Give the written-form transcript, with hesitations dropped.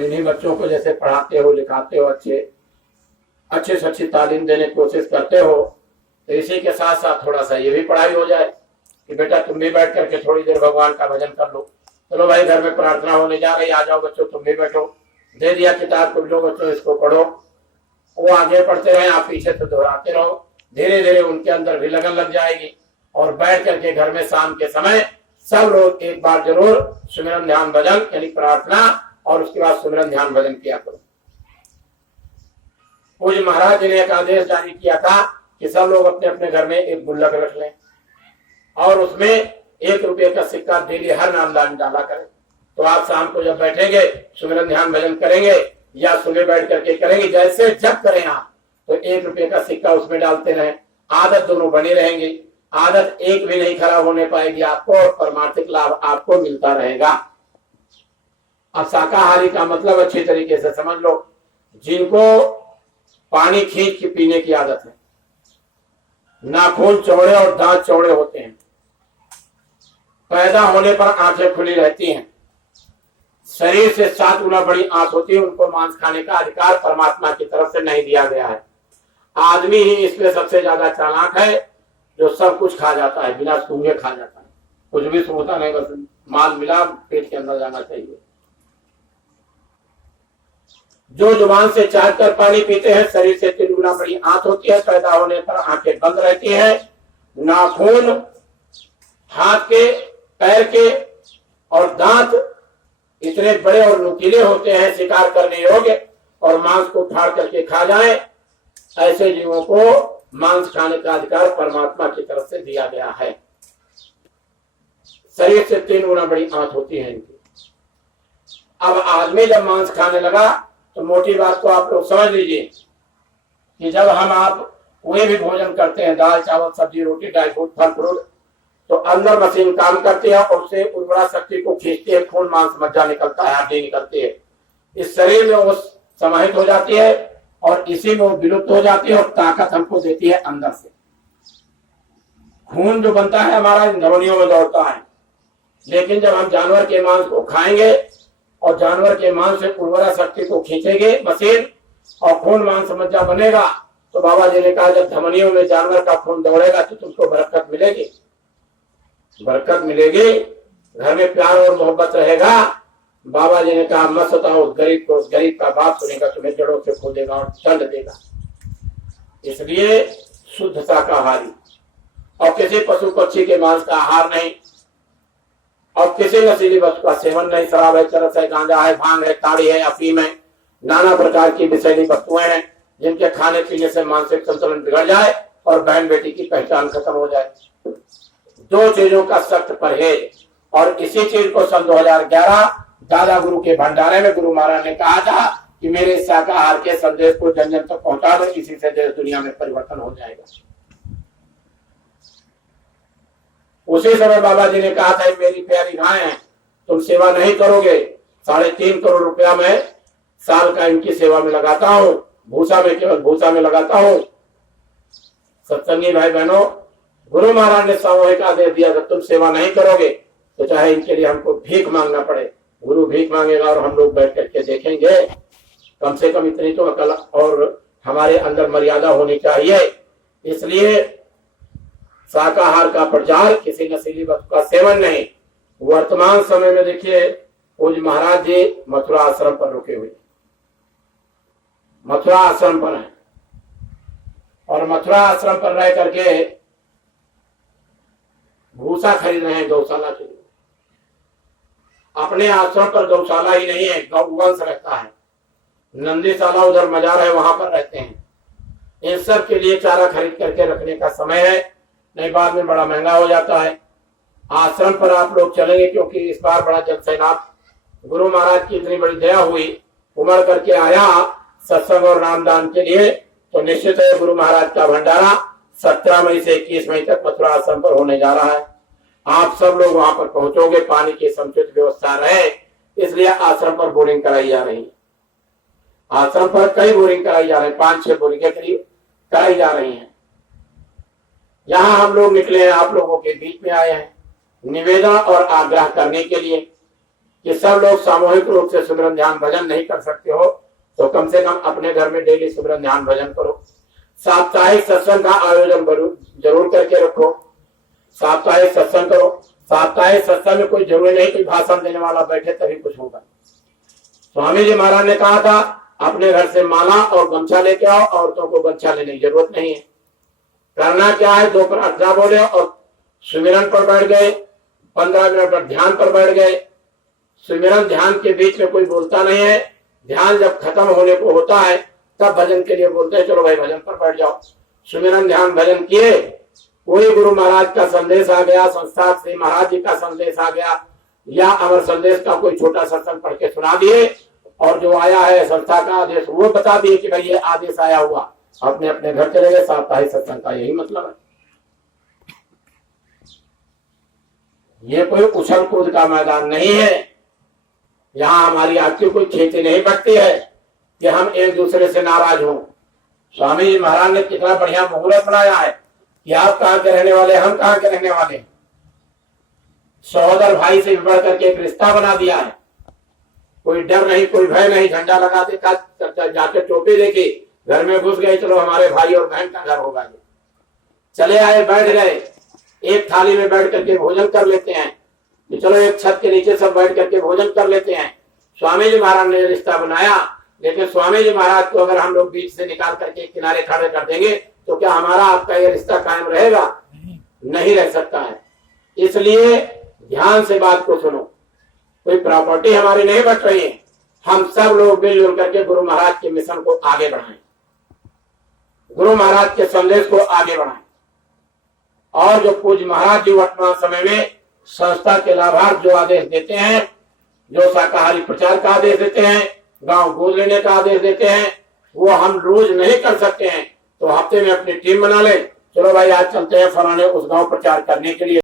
इन्हीं बच्चों को जैसे पढ़ाते हो लिखाते हो, अच्छे से अच्छी तालीम देने की कोशिश करते हो, तो इसी के साथ साथ थोड़ा सा ये भी पढ़ाई हो जाए कि बेटा तुम भी बैठ करके थोड़ी देर भगवान का भजन कर लो। चलो भाई घर में प्रार्थना होने जा रही, आ जाओ बच्चों तुम भी बैठो, दे दिया किताब को, लो बच्चों इसको पढ़ो। वो आगे पढ़ते रहे, आप पीछे से दोहराते रहो, धीरे धीरे उनके अंदर भी लगन लग जाएगी। और बैठ करके घर में शाम के समय सब लोग एक बार जरूर सुमिरन ध्यान भजन यानी प्रार्थना और उसके बाद सुमिरन ध्यान भजन किया करो। पूज्य महाराज जी ने एक आदेश जारी किया था कि सब लोग अपने अपने घर में एक गुल्लक रख लें और उसमें 1 रुपये का सिक्का डेली हर नामदान डाला करें। तो आप शाम को जब बैठेंगे सुमिरन ध्यान भजन करेंगे या सुबह बैठ करके करेंगे, जैसे जब करें आप तो 1 रुपये का सिक्का उसमें डालते रहें। आदत दोनों बनी रहेंगी, आदत एक भी नहीं खराब होने पाएगी आपको और परमार्थिक लाभ आपको मिलता रहेगा। अब शाकाहारी का मतलब अच्छी तरीके से समझ लो, जिनको पानी खींच के पीने की आदत है, नाखून चौड़े और दांत चौड़े होते हैं, पैदा होने पर आंखें खुली रहती हैं, शरीर से 7 गुना बड़ी आंख होती है, उनको मांस खाने का अधिकार परमात्मा की तरफ से नहीं दिया गया है। आदमी ही इसमें सबसे ज्यादा चालाक है जो सब कुछ खा जाता है, बिना सूंघे खा जाता है, कुछ भी सूंघता नहीं, बस माल मिला पेट के अंदर जाना चाहिए। जो जुबान से चाट कर पानी पीते हैं, शरीर से 3 गुना बड़ी आंख होती है, पैदा होने पर आंखें बंद रहती है, नाखून हाथ के पैर के और दांत इतने बड़े और नुकीले होते हैं शिकार करने योग्य, और मांस को फाड़ करके खा जाए, ऐसे जीवों को मांस खाने का अधिकार परमात्मा की तरफ से दिया गया है। शरीर से 3 गुना बड़ी आंख होती है इनकी। अब आदमी जब मांस खाने लगा तो मोटी बात को आप लोग समझ लीजिए कि जब आप कोई भी भोजन करते हैं, दाल चावल सब्जी रोटी ड्राई फ्रूट फल फ्रूट, तो अंदर मशीन काम करती है और उससे उर्वरा शक्ति को खींचती है, खून मांस मज्जा निकलता है, हड्डी निकलती है, इस शरीर में वो समाहित हो जाती है और इसी में वो विलुप्त हो जाती है और ताकत हमको देती है अंदर से। खून जो बनता है हमारा इन धमनियों में दौड़ता है, लेकिन जब हम जानवर के मांस को खाएंगे और जानवर के मांस से उर्वरा शक्ति को खींचेंगे मशीन और खून मांस मज्जा बनेगा, तो बाबा जी ने कहा जब धमनियों में जानवर का खून दौड़ेगा तो तुमको बरकत मिलेगी, बरकत मिलेगी, घर में प्यार और मोहब्बत रहेगा। बाबा जी ने कहा मत सताओ उस गरीब को, उस गरीब का बाप सुनेगा तुम्हें जड़ों से खोदेगा और दंड देगा। इसलिए शुद्ध शाकाहारी और किसी पशु पक्षी के मांस का आहार नहीं और किसी नशीली वस्तु का सेवन नहीं। शराब है, चरस है, गांजा है, भांग है, ताड़ी है, अफीम है, नाना प्रकार की विषैली वस्तुएं हैं जिनके खाने पीने से मानसिक संतुलन बिगड़ जाए और बहन बेटी की पहचान खत्म हो जाए। 2 चीजों का सख्त परहेज। और इसी चीज को सन 2011 दादा गुरु के भंडारे में गुरु महाराज ने कहा था कि मेरे शाकाहार के संदेश को जन जन तक पहुंचा दो, इसी से देश दुनिया में परिवर्तन हो जाएगा। उसी समय बाबा जी ने कहा था मेरी प्यारी गाय है, तुम सेवा नहीं करोगे, 3.5 करोड़ रुपया मैं साल का इनकी सेवा में लगाता हूँ, भूसा में, केवल भूसा में लगाता हूँ। सत्संगी भाई बहनों, गुरु महाराज ने सामूहिक आदेश दिया जब तुम सेवा नहीं करोगे तो चाहे इनके लिए हमको भीख मांगना पड़े, गुरु भीख मांगेगा और हम लोग बैठ करके देखेंगे। कम से कम इतनी तो अकल और हमारे अंदर मर्यादा होनी चाहिए। इसलिए शाकाहार का प्रचार, किसी नशीली वस्तु का सेवन नहीं। वर्तमान समय में देखिए पूज्य महाराज जी मथुरा आश्रम पर रुके हुए, मथुरा आश्रम पर है और मथुरा आश्रम पर रह करके भूसा खरीद रहे हैं गौशाला के लिए। अपने आश्रम पर गौशाला ही नहीं है, गौवंश रहता है, नंदीशाला उधर मजार है, वहां पर रहते हैं। इन सब के लिए चारा खरीद करके रखने का समय है, नहीं बाद में बड़ा महंगा हो जाता है। आश्रम पर आप लोग चलेंगे क्योंकि इस बार बड़ा जनसैलाब, गुरु महाराज की इतनी बड़ी दया हुई, उमड़ करके आया सत्संग और नामदान के लिए, तो निश्चित है गुरु महाराज का भंडारा 17 मई से 21 मई तक मथुरा आश्रम पर होने जा रहा है। आप सब लोग वहां पर पहुंचोगे, पानी की समुचित व्यवस्था रहे, इसलिए आश्रम पर बोरिंग कराई जा रही है। आश्रम पर कई बोरिंग कराई जा रही है, 5-6 बोरिंग के करीब कराई जा रही है। यहाँ हम लोग निकले हैं, आप लोगों के बीच में आए हैं निवेदन और आग्रह करने के लिए कि सब लोग सामूहिक रूप से सिमरन ध्यान भजन नहीं कर सकते हो तो कम से कम अपने घर में डेली सिमरन ध्यान भजन करो। साप्ताहिक सत्संग का आयोजन जरूर करके रखो। साप्ताहिक सत्संग करो। साप्ताहिक सत्संग में कोई जरूरी नहीं कि भाषण देने वाला बैठे तभी कुछ होगा। स्वामी जी महाराज ने कहा था अपने घर से माला और गमछा लेके आओ, औरतों को गमछा लेने की जरूरत नहीं है। करना क्या है, 2 प्रार्थना बोले और सुमिरन पर बैठ गए, 15 मिनट पर ध्यान पर बैठ गए। सुमिरन ध्यान के बीच में कोई बोलता नहीं है। ध्यान जब खत्म होने को होता है तब भजन के लिए बोलते हैं चलो भाई भजन पर बैठ जाओ। सुमिरन ध्यान भजन किए, कोई गुरु महाराज का संदेश आ गया, संस्था श्री महाराज जी का संदेश आ गया, या अमर संदेश का कोई छोटा सत्संग पढ़ के सुना दिए, और जो आया है संस्था का आदेश वो बता दिए कि भाई ये आदेश आया हुआ, अपने अपने घर चले गए। साप्ताहिक सत्संग का यही मतलब है। ये कोई उछल कूद का मैदान नहीं है। यहाँ हमारी आपकी कोई खेती नहीं बढ़ती है कि हम एक दूसरे से नाराज हों। स्वामी जी महाराज ने कितना बढ़िया मुहूर्त बनाया है कि आप कहाँ के रहने वाले, हम कहाँ के रहने वाले, सहोदर भाई से बढ़ करके एक रिश्ता बना दिया है। कोई डर नहीं, कोई भय नहीं। झंडा लगा देता, जाके टोपी लेके घर में घुस गए, चलो हमारे भाई और बहन का घर होगा। चले आए, बैठ गए, एक थाली में बैठ करके भोजन कर लेते हैं कि चलो एक छत के नीचे सब बैठ करके भोजन कर लेते हैं। स्वामी जी महाराज ने रिश्ता बनाया, लेकिन स्वामी जी महाराज को अगर हम लोग बीच से निकाल करके किनारे खड़े कर देंगे तो क्या हमारा आपका ये रिश्ता कायम रहेगा? नहीं रह सकता है। इसलिए ध्यान से बात को सुनो। कोई प्रॉपर्टी हमारी नहीं बच रही है। हम सब लोग मिलजुल करके गुरु महाराज के मिशन को आगे बढ़ाएं, गुरु महाराज के संदेश को आगे बढ़ाएं। और जो पूज्य महाराज जी वर्तमान समय में संस्था के लाभार्थ जो आदेश देते हैं, जो शाकाहारी प्रचार का आदेश देते हैं, गांव गोद लेने का आदेश देते हैं, वो हम रोज नहीं कर सकते हैं। तो हफ्ते में अपनी टीम बना ले, चलो भाई आज चलते हैं फलाने उस गांव प्रचार करने के लिए।